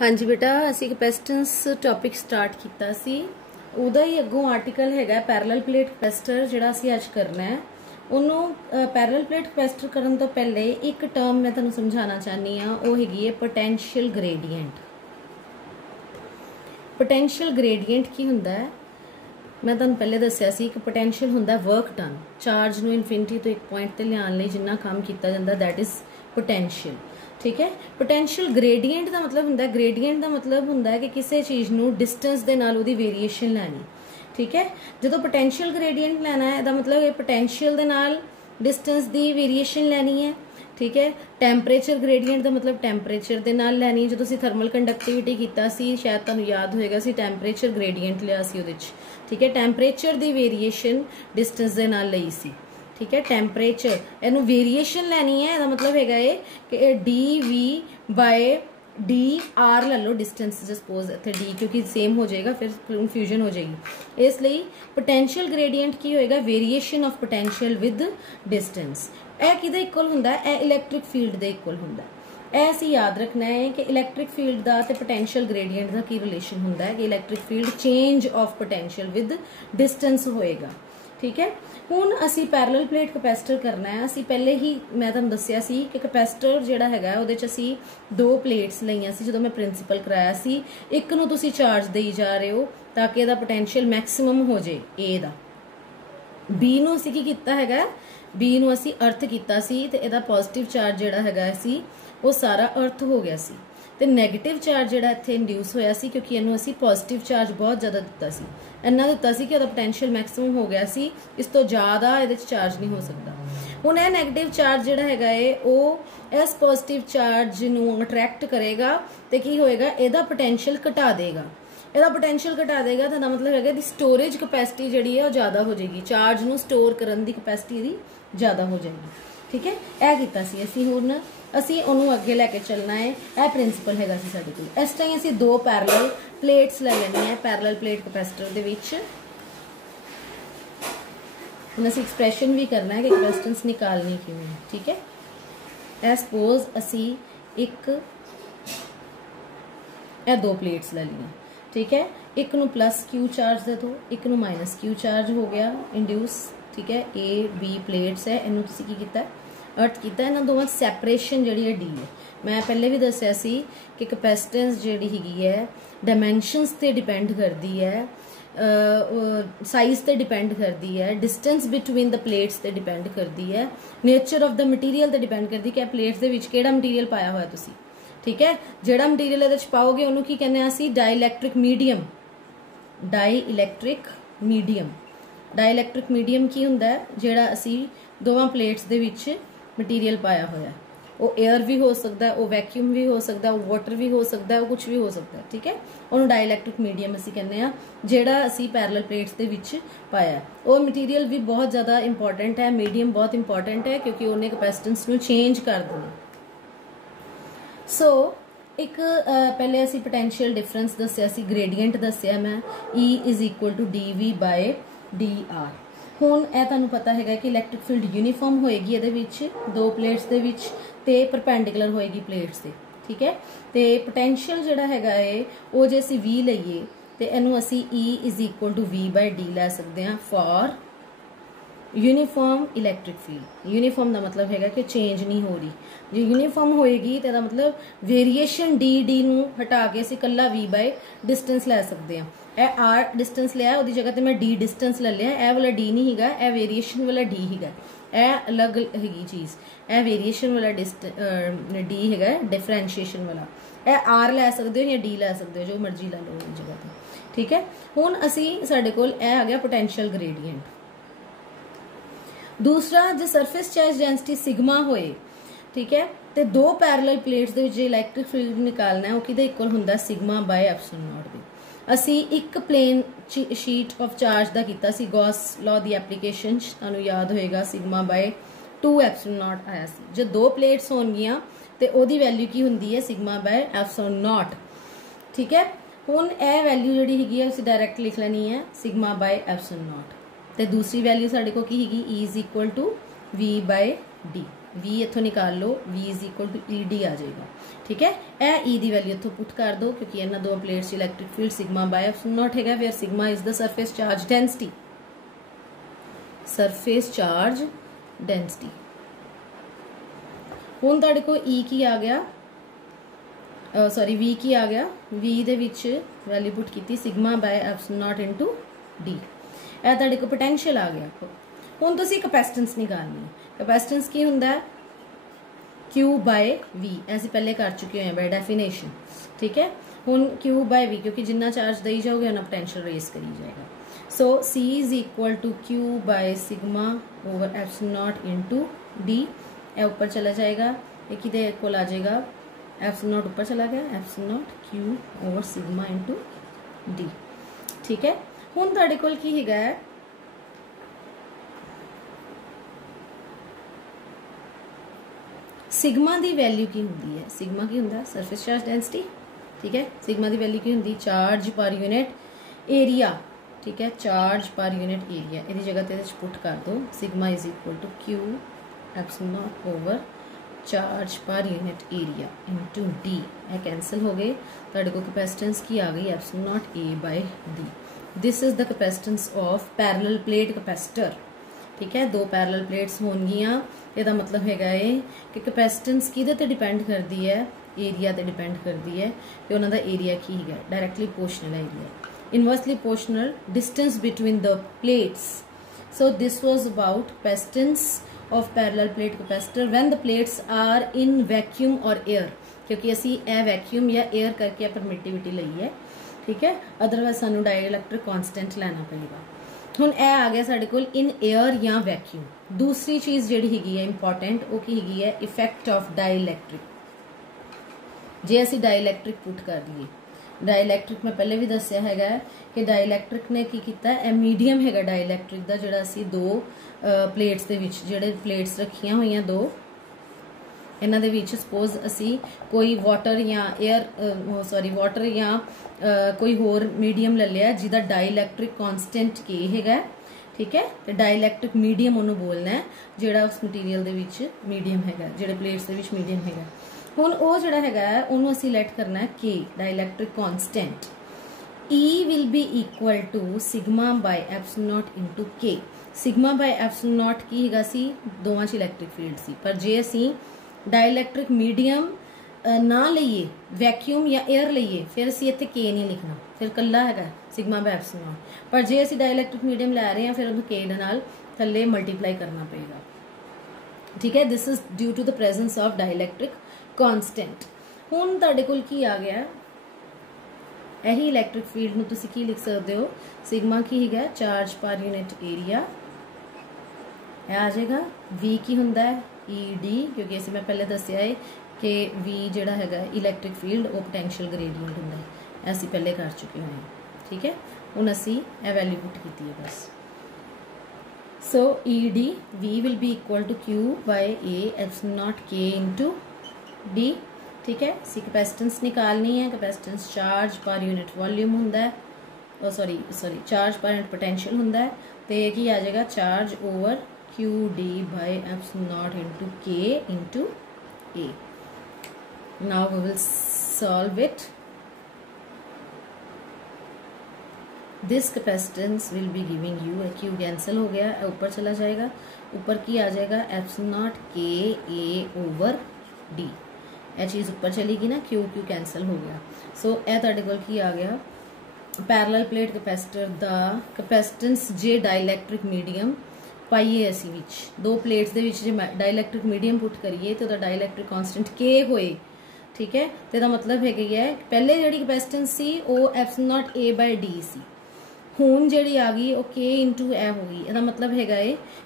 हाँ जी बेटा, असी कैपेसिटेंस टॉपिक स्टार्ट किया सी। उदा ही अगों आर्टिकल है पैरेलल प्लेट कैपेसिटर जिहड़ा असी अज करना है। उन्होंने पैरेलल प्लेट कैपेसिटर करने तो पहले एक टर्म मैं तुहानूं समझाना चाहनी हाँ, वो हैगी है पोटेंशियल ग्रेडियंट। पोटेंशियल ग्रेडियंट की हुंदा है, मैं तुहानूं पहले दस्सिया सी कि पोटेंशियल हुंदा वर्क डन, चार्ज नूं इनफिनिटी तो एक पॉइंट ते लियाउण लई जिन्ना काम किया जाता दैट इज पोटेंशियल। ठीक है। पोटेंशियल ग्रेडियंट का मतलब हुंदा है, ग्रेडियंट का मतलब हुंदा है कि किसी चीज़ नूं डिस्टेंस दे नाल उहदी वेरीएशन लैनी। ठीक है। जो पोटेंशियल ग्रेडियंट लैना है इसदा मतलब ये पोटेंशियल दे नाल डिस्टेंस दी वेरीएशन लैनी है। ठीक है। टैंपरेचर ग्रेडियंट का मतलब टैंपरेचर दे नाल लैनी। जो तुसीं थर्मल कंडक्टिविटी कीता सी, शायद तुहानूं याद होएगा सी टैंपरेचर ग्रेडियंट लिया सी उहदे च। ठीक है। टैंपरेचर दी वेरीएशन डिस्टेंस दे नाल लई सी। ठीक है। टैंपरेचर इनू वेरीएशन लैनी है, मतलब है कि D V by D R लै लो डिस्टेंस, सपोज इतने डी क्योंकि सेम हो जाएगा फिर कन्फ्यूजन हो जाएगी। इसलिए पोटेंशियल ग्रेडियंट की होएगा variation of potential with distance. यह किहदे इक्वल हुंदा है? इलैक्ट्रिक फील्ड दे इक्वल हुंदा है। यह असीं याद रखना है कि इलैक्ट्रिक फील्ड का ते पोटेंशियल ग्रेडियंट का की रिलेशन हुंदा है कि electric field change of potential with distance होएगा। ठीक है। हुण असी पैरेलल प्लेट कैपेसिटर करना है। असी पहले ही मैं तुहानूं दस्सिया सी कि कैपेसिटर जिहड़ा हैगा उहदे च असी दो प्लेट्स लईआं सी। जदों मैं प्रिंसीपल कराया सी, एक नूं तुसीं चार्ज देई जा रहे हो ताकि इहदा पोटेंशियल मैक्सिमम हो जाए ए दा। बी नूं असी की कीता हैगा, बी नूं असी अर्थ कीता सी ते इहदा पॉजिटिव चार्ज जिहड़ा हैगा सी वो सारा अर्थ हो गया सी ते नैगेटिव चार्ज जिहड़ा इत्थे इंड्यूस होया सी क्योंकि इहनूं असी पॉजिटिव चार्ज बहुत ज़्यादा दिता सी, इन्ना दिता सी कि इहदा पोटेंशियल मैक्सिमम हो गया सी, इस तो ज़्यादा इहदे च चार्ज नहीं हो सकता। हुण यह नैगेटिव चार्ज जिहड़ा हैगा है वो इस पॉजिटिव चार्ज नूं अट्रैक्ट करेगा ते की होएगा, इहदा पोटेंशियल घटा देगा। इहदा पोटेंशियल घटा देगा तो मतलब है कि स्टोरेज कैपेसिटी जिहड़ी है वो ज़्यादा हो जाएगी, चार्ज नूं स्टोर करन दी कैपेसिटी इहदी ज़्यादा हो जाएगी। ठीक है। यह कीता सी असीं। हुण असी उन्होंने अगे लैके चलना है। यह प्रिंसीपल है साडे कोल। इस टाइम असी दो पैरेलल प्लेट्स ले लैनी है पैरेलल प्लेट कैपेसिटर दे विच। हुण असी एक्सप्रैशन भी करना है कि कैपेसिटेंस निकालनी किवें है। ठीक है। ए सपोज असी एक दो प्लेट्स ले लिया। ठीक है। एक नूं प्लस क्यू चार्ज दे दो, एक नूं माइनस क्यू चार्ज हो गया इंड्यूस। ठीक है। ए बी प्लेट्स है, इनू तुसीं की कीता अर्थ किया। इन्होंने दोवां सैपरेशन जी है डी है। मैं पहले भी दसिया सी कि कैपेसिटेंस जी है डायमेंशनस ते डिपेंड करती है, साइज ते डिपेंड करती है, डिस्टेंस बिटवीन द प्लेट्स ते डिपेंड करती है, नेचर ऑफ द मटीरियल ते डिपेंड करती है कि प्लेट्स दे विच केड़ा मटीरियल पाया हुआ तुसी। ठीक है। जिहड़ा मटीरियल इहदे च पाओगे उन्होंने की कहने असी डाईइलैक्ट्रिक मीडियम। डाईइलैक्ट्रिक मीडियम, डाईइलैक्ट्रिक मीडियम की हुंदा है जिहड़ा असी दोवां प्लेट्स दे विच मटीरियल पाया होया। वो एयर भी हो सकता है, वो वैक्यूम भी हो सकता है, वो वाटर भी हो सकता है, वो कुछ भी हो सकता है। ठीक है। उन्होंने डाईइलैक्ट्रिक मीडियम असी कहने आ जिहड़ा असी पैरेलल प्लेट्स दे विच पाया। वो मटीरियल भी बहुत ज़्यादा इंपॉर्टेंट है, मीडियम बहुत इंपॉर्टेंट है क्योंकि उन्हें कैपेसिटेंस नूं चेंज कर देना। सो एक पहले असी पोटेंशियल डिफरेंस दस्सिया सी, ग्रेडियंट दस्सिया मैं, E is equal to D V by D R. हुण यह तुहानूं पता है कि इलैक्ट्रिक फील्ड यूनीफॉर्म होएगी इहदे विच दो प्लेट्स दे विच ते परपेंडिकुलर होएगी प्लेट्स से। ठीक है। तो पोटेंशियल जिहड़ा हैगा है वो जे असीं V लईए तो इहनूं असीं E is equal to V by D लै सकते हैं for uniform electric field. Uniform का मतलब है कि चेंज नहीं हो रही। जो यूनीफॉर्म होएगी तो इसका मतलब वेरीएशन डी नूं हटा के असीं कल्ला V बाय डिस्टेंस लै सकते हैं। यह R डिस्टेंस लिया, उसकी जगह तो मैं D डिस्टेंस ले लिया। यह वाला D नहीं हैगा, यह वेरीएशन वाला D हैगा। यह अलग हैगी चीज़, यह वेरीएशन वाला D हैगा डिफरेंशिएशन वाला। यह R लै सकते हो या D लै सकते हो, जो मर्जी लै लो जगह पर। ठीक है। हुण असीं साडे कोल यह आ गया पोटेंशियल ग्रेडियंट। दूसरा जो सरफेस चार्ज डेंसिटी सिग्मा होए, ठीक है, तो दो पैरेलल प्लेट्स दे विच इलैक्ट्रिक फील्ड निकालना है वो किहदे इक्वल हुंदा sigma by epsilon not they. असी एक प्लेन शीट ऑफ चार्ज का कीता सी, गॉस लॉ दी एप्लीकेशन तुहानूं याद होएगा, सिग्मा बाय 2 एप्सिलॉन नॉट आया सी। जो दो प्लेट्स होणगियां ते ओदी वैल्यू की हुंदी है सिग्मा बाय एप्सिलॉन नॉट। ठीक है। हुण यह वैल्यू जिहड़ी हैगी असीं डायरैक्ट लिख लैनी है सिग्मा बाय एप्सिलॉन नॉट। तो दूसरी वैल्यू साडे कोल की हैगी E is equal to V by D. V इत्थों निकाल लो, V is equal to ED आ जाएगा। ठीक है, यह E की वैल्यू इत्थों पुट कर दो क्योंकि इन्होंने दो plates electric field sigma by epsilon naught है, where sigma is the surface charge density, surface charge density. हुण तुहाडे कोल E की आ गया, सॉरी V की आ गया, V दे विच वैल्यू पुट की sigma by epsilon not into D. यह तुहाडे कोल पोटेंशियल आ गया। हुण तुसीं कैपेसिटेंस निकालनी है। कैपेसिटेंस की हुंदा है Q बाय V, ऐसे पहले कर चुके हैं बाय डेफिनेशन। ठीक है, हुण Q बाय V क्योंकि जिन्ना चार्ज दई जाओगे उन्ना पोटेंशियल रेस करी जाएगा। So C is equal to Q by sigma over epsilon not into D. यह ऊपर चला जाएगा, ये किधर कोल आ जाएगा, एप्सिलॉन नॉट ऊपर चला गया, epsilon not Q over sigma into D. ठीक है, हुण तुहाडे कोल की हैगा है, सिग्मा की वैल्यू की होंगी है, सिग्मा की होंगे सरफेस चार्ज डेंसिटी। ठीक है, सिग्मा की वैल्यू की होंगी चार्ज पर यूनिट एरिया। ठीक है, चार्ज पर यूनिट एरिया, ये जगह ते पुट कर दो sigma is equal to Q epsilon not over charge per unit area into D. ये कैंसल हो गए, तुहाडे को कैपेसिटेंस की आ गई epsilon not A by D. This is the capacitance of parallel plate capacitor. ठीक है, दो पैरेलल प्लेट्स होणगियां, ਇਹਦਾ मतलब हैगा है कि कैपेसिटेंस किहदे ते डिपेंड करती है, एरिया ते डिपेंड करती है कि उन्हों का एरिया की है, directly proportional area, inversely proportional distance between the plates. So this was about capacitance of parallel plate capacitor when the plates are in vacuum और एयर, क्योंकि असी ए वैक्यूम या एयर करके परमिटिविटी लई है। ठीक है, अदरवाइज सानू डाइलेक्ट्रिक कांस्टेंट लेना पड़ेगा। हुण ए आ गया साडे कोल इन एयर या वैक्यूम। दूसरी चीज जिहड़ी हैगी है इंपॉर्टेंट, वो की हैगी है इफेक्ट ऑफ डाइलैक्ट्रिक। जे असी डाइलैक्ट्रिक पुट कर दिए, डाइलैक्ट्रिक मैं पहले भी दस्सिया हैगा कि डाइलैक्ट्रिक ने की कीता है, मीडियम हैगा डाइलैक्ट्रिक दा जिहड़ा असी दो प्लेट्स दे विच जिहड़े प्लेट्स रखियां होईयां दो, इन्हां दे विच सपोज असी कोई वाटर या एयर सॉरी वाटर या कोई होर मीडियम ले लिया जिहदा डाइलैक्ट्रिक कांस्टेंट के हैगा। ठीक है, तो डाइलैक्ट्रिक मीडियम उन्होंने बोलना है जिहड़ा उस मटीरियल दे विच मीडियम हैगा, जिहड़े प्लेट्स दे विच मीडियम हैगा। हुण वो जिहड़ा हैगा उन्होंने असी लैट करना है के dielectric constant. E will be equal to sigma by epsilon not into K. Sigma by epsilon naught की हैगा सी दोवां च इलैक्ट्रिक फील्ड सी, पर जे असी डाइलैक्ट्रिक मीडियम ना लईए, वैक्यूम या एयर लईए, फिर असी इत्थे के नहीं लिखना, फिर कल्ला हैगा सिग्मा बाय एप्सिलॉन नॉट। पर जे असी डाइलैक्ट्रिक मीडियम लै रहे हैं फिर उन्हें के दे नाल थल्ले मल्टीप्लाई करना पड़ेगा। ठीक है, this is due to the presence of dielectric constant. हुण तुहाडे कोल की आ गया, यही इलैक्ट्रिक फील्ड नूं तुसीं की लिख सकते हो, सिग्मा की हैगा चार्ज पर यूनिट एरिया, आ जाएगा। V की हुंदा है ED, क्योंकि असीं मैं पहले दस्सिया है कि V जिहड़ा हैगा इलैक्ट्रिक फील्ड वो पोटेंशियल ग्रेडियंट हुंदा है, असीं पहले कर चुके हैं। ठीक है, हुण असीं ए वैल्यू पुट कीती है बस। So ED V will be equal to Q by A epsilon not K into D। ठीक है, असीं कैपेसिटेंस निकालनी है, capacitance charge per unit volume हुंदा है, sorry charge per unit potential हुंदा है, तो ये की आ जाएगा charge over QD by epsilon naught into K into A. Now we will solve it. This capacitance will be giving you, Q cancel हो गया, ऊपर चला जाएगा, ऊपर की आ जाएगा epsilon naught K A over D। यह चीज़ ऊपर चलेगी ना, Q कैंसिल हो गया। सो यह तुहाडे कोल की आ गया, पैरेलल प्लेट कैपेसिटर दा कैपेसिटेंस जे डाइलैक्ट्रिक मीडियम पाइए असी विच दो प्लेट्स दे विच जे डाइलैक्ट्रिक मीडियम पुट करिए तो डाइलैक्ट्रिक कांस्टेंट के होए। ठीक है, तो इसका मतलब है पहले जिहड़ी कैपेसिटेंस सी वो epsilon not A by D सी, हुण जिहड़ी आ गई वो K इंटू ए हो गई। इसका मतलब है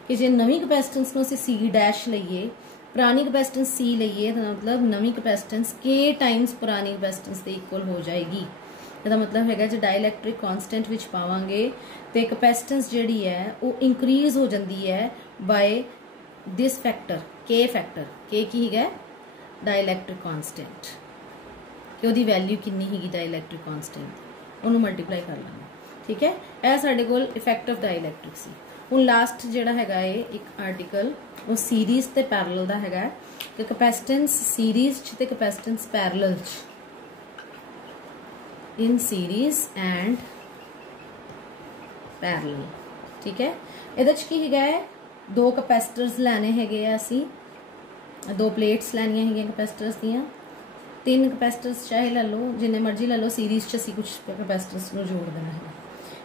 कि जे नवी कैपेसिटेंस नूं असीं C डैश लईए, पुरानी कैपेसिटेंस C लईए, तो मतलब नवी कैपेसिटेंस K टाइम्स पुरानी कैपेसिटेंस के इक्वल हो जाएगी। इसका मतलब है जो डाइलैक्ट्रिक कांस्टेंट विच पावांगे तो कैपेसिटेंस जिहड़ी है वो इंक्रीज हो जाती है बाय दिस फैक्टर के की है डाइलैक्ट्रिक कांस्टेंट, कि उसकी वैल्यू कितनी हैगी डाइलैक्ट्रिक कांस्टेंट, उन्होंने मल्टीप्लाई कर लेना। ठीक है, यह साडे कोल इफेक्ट ऑफ डाइलैक्ट्रिक सी। ਹੁਣ ਲਾਸਟ ਜਿਹੜਾ ਹੈਗਾ ਏ ਇੱਕ ਆਰਟੀਕਲ ਉਹ ਸੀਰੀਜ਼ ਤੇ ਪੈਰਲਲ ਦਾ ਹੈਗਾ ਕਿ ਕਪੈਸਿਟੈਂਸ ਸੀਰੀਜ਼ ਚ ਤੇ ਕਪੈਸਿਟੈਂਸ ਪੈਰਲਲ ਚ, in series and parallel, ठीक है। ਇਹਦੇ ਚ ਕੀ ਹੈਗਾ ਹੈ, ਦੋ ਕਪੈਸਿਟਰਸ ਲੈਣੇ ਹੈਗੇ ਆ, ਅਸੀਂ ਦੋ ਪਲੇਟਸ ਲੈਣੀਆਂ ਹੈਗੀਆਂ ਕਪੈਸਿਟਰਸ ਦੀਆਂ, ਤਿੰਨ ਕਪੈਸਿਟਰਸ ਚਾਹੇ ਲੈ ਲਓ, ਜਿੰਨੇ ਮਰਜ਼ੀ ਲੈ ਲਓ, ਸੀਰੀਜ਼ ਚ ਅਸੀਂ ਕੁਝ ਕਪੈਸਿਟਰਸ ਨੂੰ ਜੋੜ ਦੇਣਾ ਹੈ,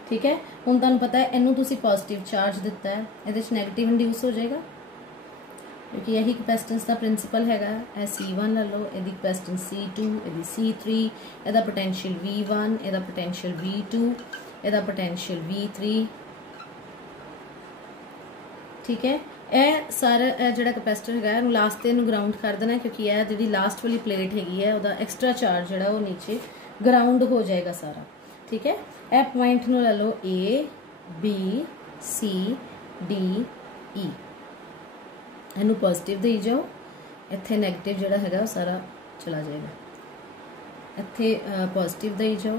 ठीक है। ਹੁਣ ਤੁਹਾਨੂੰ ਪਤਾ ਹੈ ਇਹਨੂੰ ਤੁਸੀਂ ਪੋਜ਼ਿਟਿਵ ਚਾਰਜ ਦਿੱਤਾ ਹੈ, ਇਹਦੇ ਚ ਨੈਗੇਟਿਵ ਇੰਡਿਊਸ ਹੋ ਜਾਏਗਾ, क्योंकि यही कैपेसिटेंस का प्रिंसिपल हैगा। C1 ला लो, यदि कैपेसिटेंस C2, यदि C3, यदा पोटेंशियल V1, यदा पोटेंशियल V2, यदा पोटेंशियल V3, ठीक है। यह सारा जो कैपेसिटर है लास्ट ते ग्राउंड कर देना, क्योंकि यह जी लास्ट वाली प्लेट हैगी है वह एक्सट्रा चार्ज जो वो नीचे ग्राउंड हो जाएगा सारा, ठीक है। यह पॉइंट ला लो A B C D E, ਇਹਨੂੰ ਪੋਜ਼ਿਟਿਵ ਦੇਈ ਜਾਓ, ਇੱਥੇ ਨੈਗੇਟਿਵ ਜਿਹੜਾ ਹੈਗਾ ਉਹ ਸਾਰਾ ਚਲਾ ਜਾਏਗਾ, ਇੱਥੇ ਪੋਜ਼ਿਟਿਵ ਦੇਈ ਜਾਓ,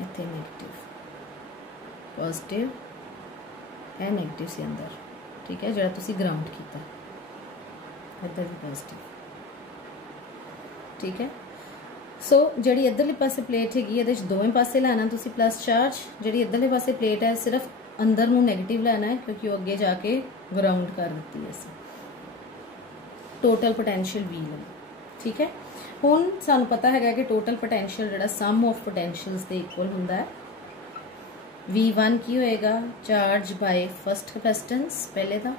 ਇੱਥੇ ਨੈਗੇਟਿਵ, ਪੋਜ਼ਿਟਿਵ ਇਹ ਨੈਗੇਟਿਵ ਸੀ ਅੰਦਰ, ਠੀਕ ਹੈ, ਜਿਹੜਾ ਤੁਸੀਂ ਗਰਾਊਂਡ ਕੀਤਾ, ਇੱਧਰ ਵੀ ਪੋਜ਼ਿਟਿਵ, ਠੀਕ ਹੈ। ਸੋ ਜਿਹੜੀ ਇੱਧਰਲੇ ਪਾਸੇ ਪਲੇਟ ਹੈਗੀ ਇਹਦੇ 'ਚ ਦੋਵੇਂ ਪਾਸੇ ਲੈਣਾ ਤੁਸੀਂ ਪਲੱਸ ਚਾਰਜ, ਜਿਹੜੀ ਇੱਧਰਲੇ ਪਾਸੇ ਪਲੇਟ ਹੈ ਸਿਰਫ अंदर नू नैगेटिव लेना है, क्योंकि वो अगे जाके ग्राउंड कर दी है। टोटल पोटेंशियल V लेना, ठीक है। हुण सानू पता है कि टोटल पोटेंशियल जिहड़ा सम ऑफ पोटेंशियल्स दे इक्वल हुंदा है। V1 की होएगा चार्ज बाय फर्स्ट कैपेसिटेंस पहले दा,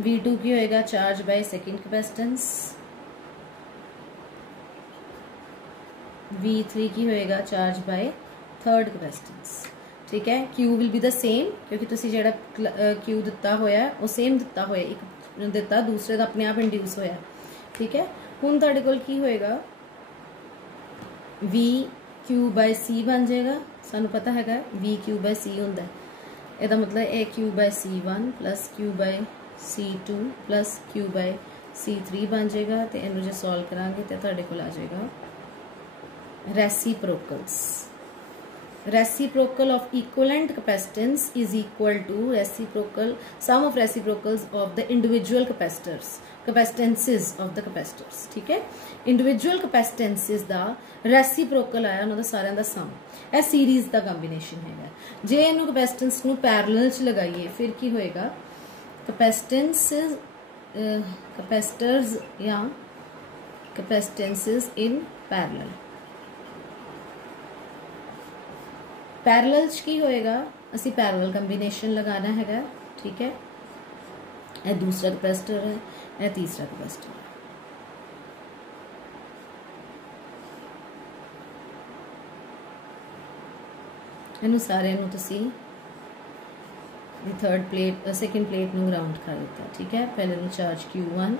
V2 की होएगा charge by second capacitance, V3 की होएगा चार्ज बाय थर्ड कैपेसिटेंस, ठीक है। Q will be the same, क्योंकि तुसी जेड़ा Q दिता होया वो सेम दिता होया, एक दिता दूसरे दा अपने आप इंड्यूस होया, ठीक है। हुण तुहाडे कोल की होएगा V Q बाय C बन जाएगा, सानू पता हैगा V Q बाय C हुंदा है, ਇਹਦਾ मतलब A Q by C1 plus Q by C2 plus Q by C3 बन जाएगा, तो इनू जो सॉल्व करांगे तो तुहाडे कोल आ जाएगा reciprocals. Reciprocal of equivalent capacitance is equal to reciprocal sum of reciprocals of the individual capacitances of the capacitors, ठीक है। individual capacitances ਦਾ reciprocal आया उन्होंने सारे ਦਾ sum, ਇਹ सीरीज ਦਾ combination है। जे इन्हों capacitance ਨੂੰ parallel ਚ लगाइए फिर की होएगा, capacitors या capacitances in parallel। पैरेलल की होएगा, असी पैरेलल कंबीनेशन लगाना हैगा, ठीक है। यह दूसरा कैपेसिटर है, यह तीसरा कैपेसिटर है, इनू सारे नू तुसी थर्ड प्लेट सेकंड प्लेट नू ग्राउंड कर दिता, ठीक है। पहले नू चार्ज Q1,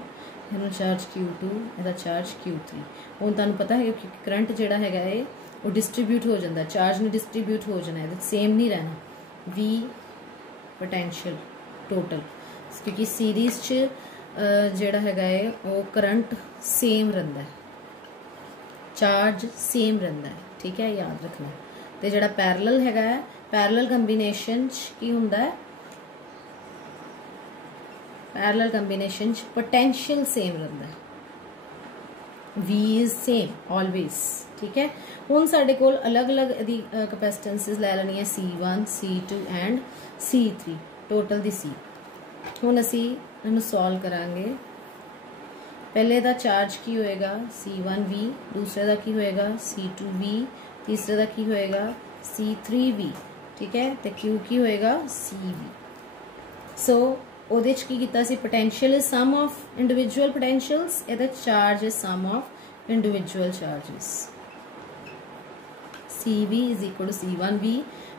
इनू चार्ज Q2, इहदा चार्ज Q3। हुण तुहानू पता है कि करंट जिहड़ा हैगा है वो डिस्ट्रीब्यूट हो जाता, चार्ज ने डिस्ट्रीब्यूट हो जाना है, सेम नहीं रहना V पोटेंशियल टोटल, क्योंकि सीरीज च जिहड़ा हैगा है वो करंट सेम रहिंदा है, चार्ज सेम रहिंदा है, ठीक है, याद रखना। तो जिहड़ा पैरेलल हैगा है, पैरेलल कंबीनेशन च की हुंदा है, पैरेलल कंबीनेशन च पोटेंशियल सेम रहिंदा है, V इज सेम ऑलवेज, ठीक है। हुण साडे कोल अलग अलग इहदी कैपेसिटेंसेस लै लैनी है C1 C2 and C3 total the C। हुण असी इहनूं सॉल्व करांगे, पहले दा चार्ज की होएगा C1V, दूसरे दा की होएगा C2V, तीसरे दा की होएगा C3V, ठीक है, तो Q की होएगा CV। सो ਉਹਦੇ ਚ ਕੀ ਕੀਤਾ ਸੀ, potential is sum of individual potentials, ਇਹਦਾ charge is sum of individual charges. CV is equal to C1V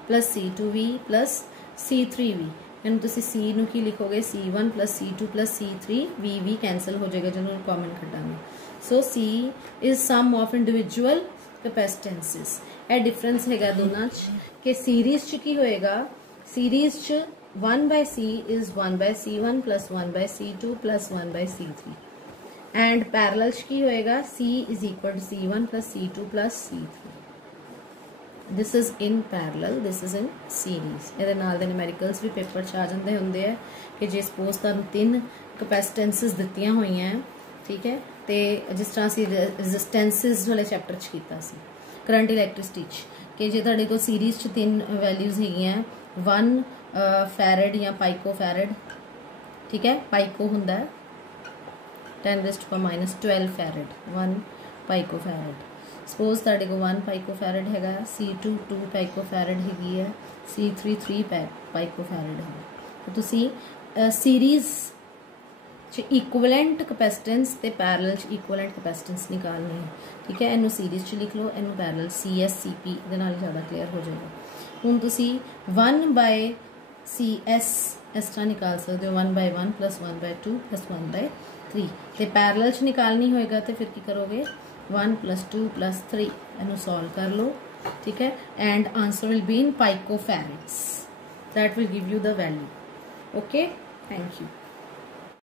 plus C2V plus C3V। ਇਹਨੂੰ ਤੁਸੀਂ C ਨੂੰ ਕੀ ਲਿਖੋਗੇ, C1 plus C2 plus C3, V cancel हो जाएगा ਜਦੋਂ कॉमन ਕੱਢਾਂਗੇ। So C is sum of individual capacitances. ਇਹ डिफरेंस हैगा ਦੋਨਾਂ ਚ कि सीरीज च की होएगा, सीरीज च 1 by C is 1 by C1 plus 1 by C2 plus 1 by C3 and parallel की होएगा C is equal to C1 plus C2 plus C3। This is in parallel, this is in series. ਇਹਦੇ ਨਾਲ ਦੇ numericals ਵੀ paper 'ਚ ਆ ਜਾਂਦੇ ਹੁੰਦੇ ਆ ਕਿ ਜੇ ਸਪੋਜ਼ ਤੁਹਾਨੂੰ 3 ਕਪੈਸਿਟੈਂਸਿਸ ਦਿੱਤੀਆਂ ਹੋਈਆਂ, ਠੀਕ ਹੈ, ਤੇ ਜਿਸ ਤਰ੍ਹਾਂ ਅਸੀਂ ਰੈਜ਼ਿਸਟੈਂਸਿਸ ਵਾਲੇ ਚੈਪਟਰ 'ਚ ਕੀਤਾ ਸੀ ਕਰੰਟ ਇਲੈਕਟ੍ਰਿਸਿਟੀ 'ਚ, ਕਿ ਜੇ ਤੁਹਾਡੇ ਕੋਲ ਸੀਰੀਜ਼ 'ਚ 3 ਵੈਲਿਊਜ਼ ਹੈਗੀਆਂ 1 ਫੈਰਡ ਜਾਂ ਪਾਈਕੋ ਫੈਰਡ, ठीक है, पाइको हुंदा 10⁻12 फैरड 1 पाइको फैरड। सपोज तुहाडे को 1 पाइको फैरड हैगा, C2 2 पाइको फैरड हैगी है, C3 3 पाइको फैरड है। तो तुसी सीरीज़ च इक्वलेंट कैपेसिटेंस ते पैरेलल च इक्वलेंट कैपेसिटेंस निकालनी है, ठीक है। इनू सीरीज़ च लिख लो, इनू पैरेलल CS CP दे नाल ज़्यादा क्लीयर हो जाएगा। हुण तुसी 1/CS इस तरह निकाल सकते हो, 1/1 + 1/2 + 1/3। तो पैरेलल च निकालनी होएगा तो फिर की करोगे 1 + 2 + 3, इनू सॉल्व कर लो, ठीक है। And answer will be in pico farads, that will give you the value. Okay, thank you.